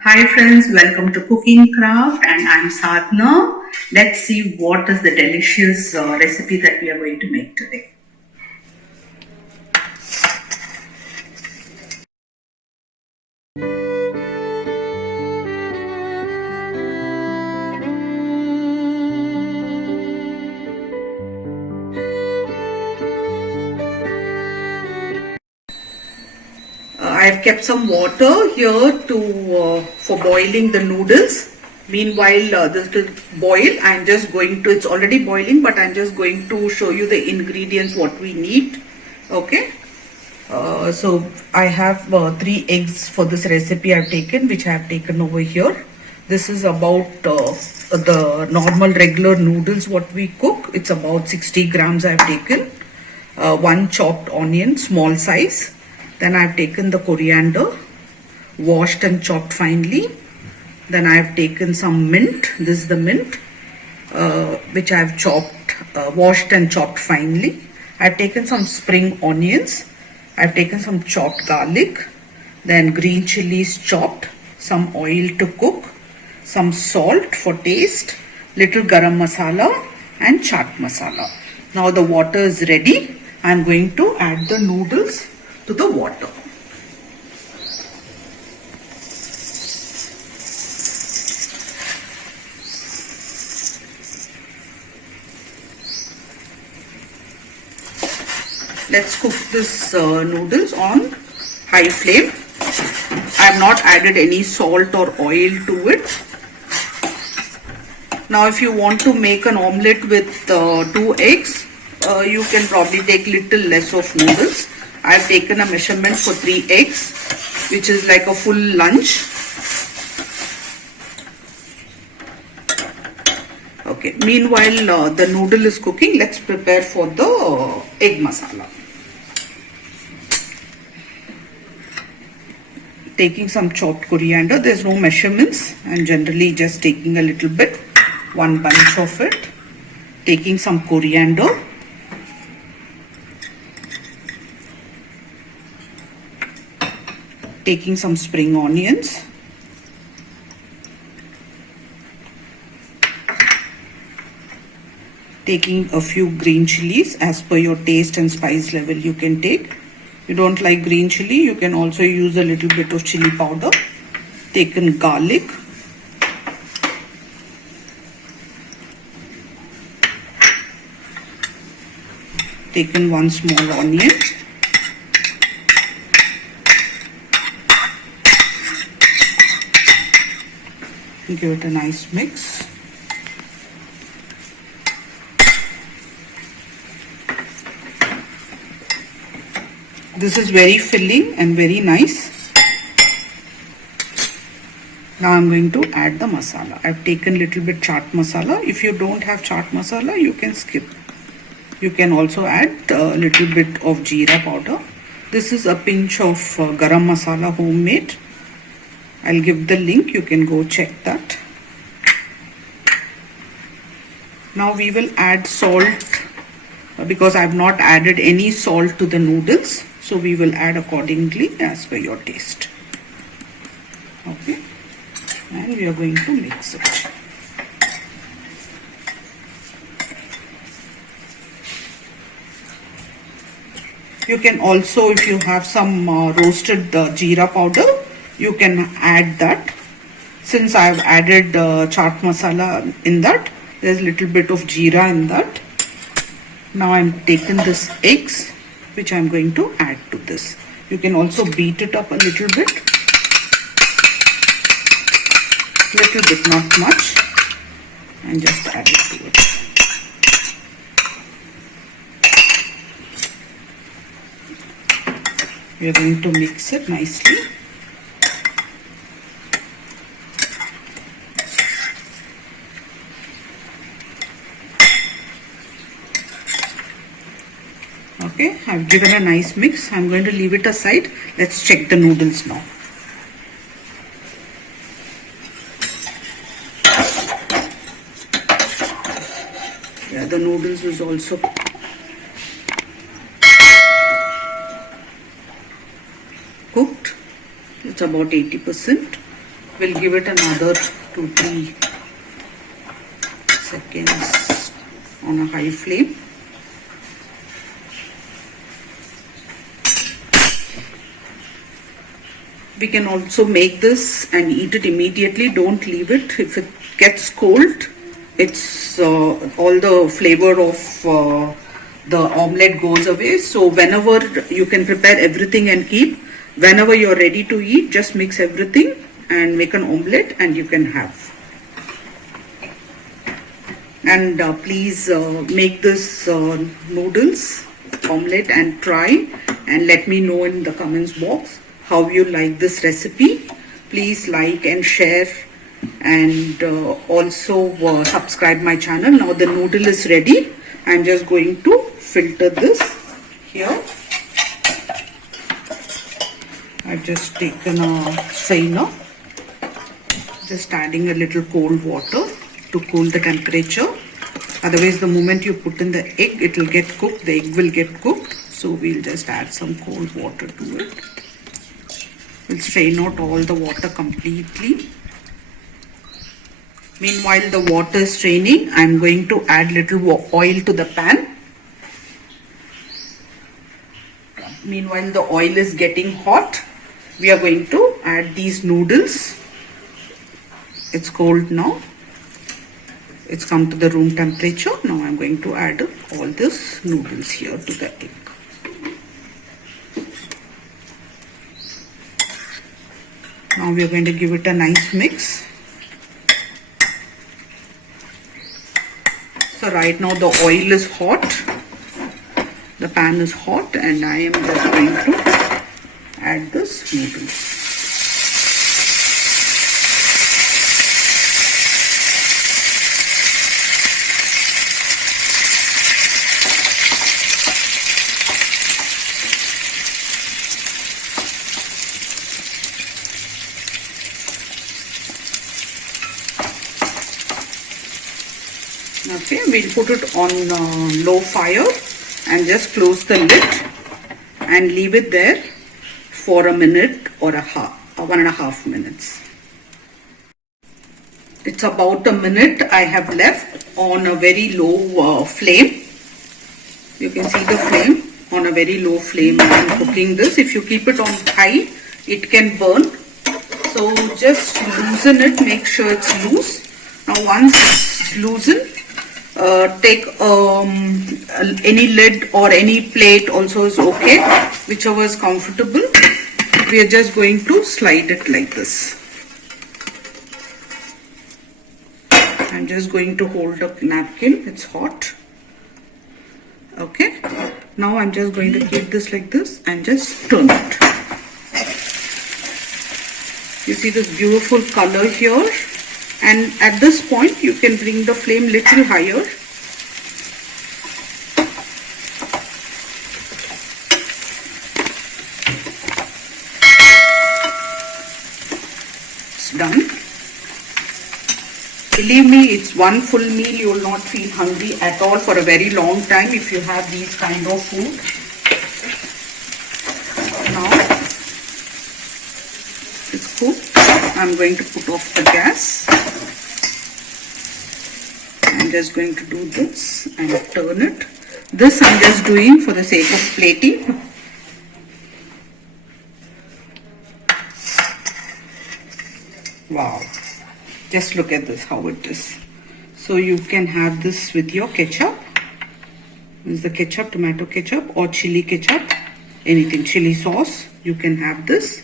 Hi friends, welcome to Cooking Craft and I'm Sadhana. Let's see what is the delicious recipe that we are going to make today. I've kept some water here to for boiling the noodles. Meanwhile, this will boil. I'm just going to, it's already boiling, but I'm just going to show you the ingredients what we need. Okay. So I have 3 eggs for this recipe I've taken, which I have taken over here. This is about the normal regular noodles what we cook. It's about 60 grams I've taken. 1 chopped onion, small size. Then I've taken the coriander, washed and chopped finely. Then I've taken some mint. This is the mint, which I've chopped, washed and chopped finely. I've taken some spring onions. I've taken some chopped garlic, then green chilies chopped, some oil to cook, some salt for taste, little garam masala and chaat masala. Now the water is ready. I'm going to add the noodles to the water. Let's cook this noodles on high flame. I have not added any salt or oil to it. Now if you want to make an omelette with 2 eggs, you can probably take little less of noodles. I have taken a measurement for 3 eggs, which is like a full lunch. Okay, meanwhile the noodle is cooking, let's prepare for the egg masala. Taking some chopped coriander. There's no measurements. I'm generally just taking a little bit, 1 bunch of it. Taking some coriander. Taking some spring onions. Taking a few green chilies. As per your taste and spice level you can take. You don't like green chili, you can also use a little bit of chili powder. Taken garlic. Taken 1 small onion. Give it a nice mix. This is very filling and very nice. Now I'm going to add the masala. I've taken little bit chaat masala. If you don't have chaat masala, you can skip. You can also add a little bit of jeera powder. This is a pinch of garam masala homemade. I'll give the link, you can go check that. Now we will add salt because I have not added any salt to the noodles. So we will add accordingly as per your taste. Okay. And we are going to mix it. You can also, if you have some roasted jeera powder, you can add that. Since I have added chaat masala in that, there's a little bit of jeera in that. Now I'm taking this eggs, which I'm going to add to this. You can also beat it up a little bit. Little bit, not much. And just add it to it. We are going to mix it nicely. Okay, I've given a nice mix. I'm going to leave it aside. Let's check the noodles now. Yeah, the noodles is also cooked. It's about 80%. We'll give it another 2-3 seconds on a high flame. We can also make this and eat it immediately. Don't leave it. If it gets cold, it's all the flavor of the omelette goes away. So whenever you can prepare everything and keep, whenever you're ready to eat, just mix everything and make an omelette and you can have. And please make this noodles omelette and try, and let me know in the comments box how you like this recipe. Please like and share, and also subscribe my channel. Now the noodle is ready. I'm just going to filter this here. I've just taken a strainer, just adding a little cold water to cool the temperature. Otherwise, the moment you put in the egg, it will get cooked. The egg will get cooked. So we'll just add some cold water to it. We'll strain out all the water completely. Meanwhile, the water is straining. I'm going to add little oil to the pan. Meanwhile, the oil is getting hot. We are going to add these noodles. It's cold now. It's come to the room temperature. Now I'm going to add all this noodles here to the egg. Now we are going to give it a nice mix. So right now the oil is hot, the pan is hot, and I am just going to add this noodles. Okay, we'll put it on low fire and just close the lid and leave it there for a minute or 1.5 minutes. It's about a minute I have left on a very low flame. You can see the flame on a very low flame. I'm cooking this. If you keep it on high, it can burn. So just loosen it, make sure it's loose. Now once it's loosened, take any lid or any plate also is okay, whichever is comfortable. We are just going to slide it like this. I'm just going to hold a napkin, it's hot. Okay, now I'm just going to keep this like this and just turn it. You see this beautiful color here. And at this point, you can bring the flame little higher. It's done. Believe me, it's one full meal. You will not feel hungry at all for a very long time if you have these kind of food. Now, it's cooked. I'm going to put off the gas. I'm just going to do this and turn it. This I'm just doing for the sake of plating. Wow. Just look at this, how it is. So you can have this with your ketchup. This is the ketchup, tomato ketchup or chili ketchup. Anything, chili sauce. You can have this.